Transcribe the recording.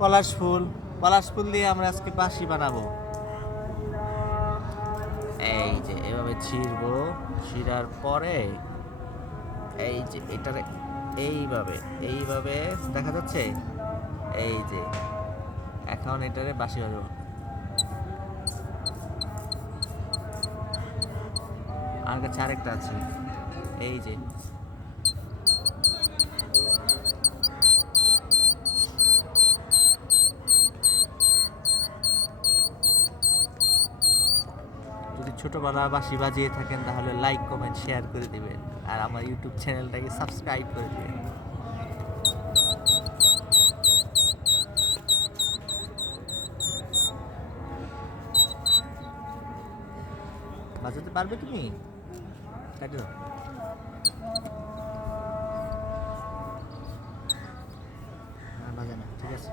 পলাশ ফুল দিয়ে আমরা আজকে বাঁশি বানাবো। এই যে এভাবে ছিঁড়বো, ছিঁড়ার পরে এই যে এটারে এইভাবে এইভাবে দেখা যাচ্ছে। এই যে এখন এটারে বাঁশি বাজাবো। আমার কাছে আরেকটা আছে, এই যে যদি ছোটবেলা বাঁশি বাজিয়ে থাকেন তাহলে লাইক কমেন্ট শেয়ার করে দিবেন, আর আমার ইউটিউব চ্যানেলটাকে সাবস্ক্রাইব করে দিবেন। বাজাতে পারবে তুমি? কাটো। বাজে না, ঠিক আছে।